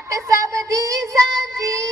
वाट साबदी साजी.